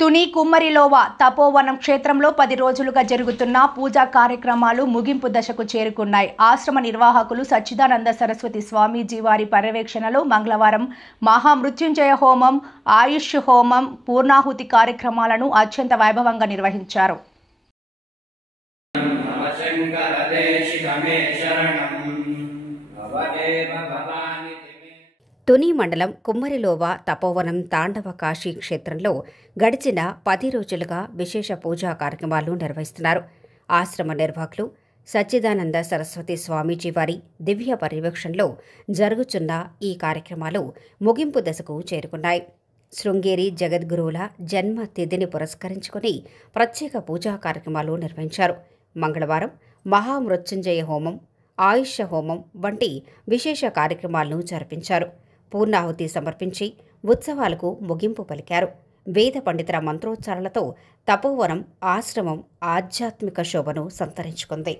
తుని కుమ్మరిలోవ తపోవనం క్షేత్రంలో 10 రోజులుగా జరుగుతున్న పూజా కార్యక్రమాలు ముగింపు దశకు చేరుకున్నాయి. ఆశ్రమ నిర్వాహకులు సచ్చిదానంద సరస్వతి స్వామీజీ వారి పర్యవేక్షణలో మంగళవారం మహామృత్యుంజయ హోమం, ఆయుష్ హోమం, పూర్ణాహుతి కార్యక్రమాలను అత్యంత వైభవంగా నిర్వహించారు. తుని మండలం కుమ్మరిలోవ తపోవనం తాండవ కాశీ క్షేత్రంలో గడిచిన 10 రోజులుగా విశేష పూజా కార్యక్రమాలు నిర్వహిస్తున్నారు. ఆశ్రమ నిర్వాహకులు సచ్చిదానంద సరస్వతి స్వామీజీ వారి దివ్య పర్యవేక్షణలో జరుగుతున్న ఈ కార్యక్రమాలు ముగింపు దశకు చేరుకున్నాయి. శృంగేరి జగద్గురువుల జన్మ తిథిని పురస్కరించుకుని ప్రత్యేక పూజా కార్యక్రమాలు నిర్వహించారు. మంగళవారం మహామృత్యుంజయ హోమం, ఆయుష హోమం వంటి విశేష కార్యక్రమాలను జరిపించారు. పూర్ణాహుతి సమర్పించి ఉత్సవాలకు ముగింపు పలికారు. వేద పండితుల మంత్రోచ్చారణలతో తపోవనం ఆశ్రమం ఆధ్యాత్మిక శోభను సంతరించుకుంది.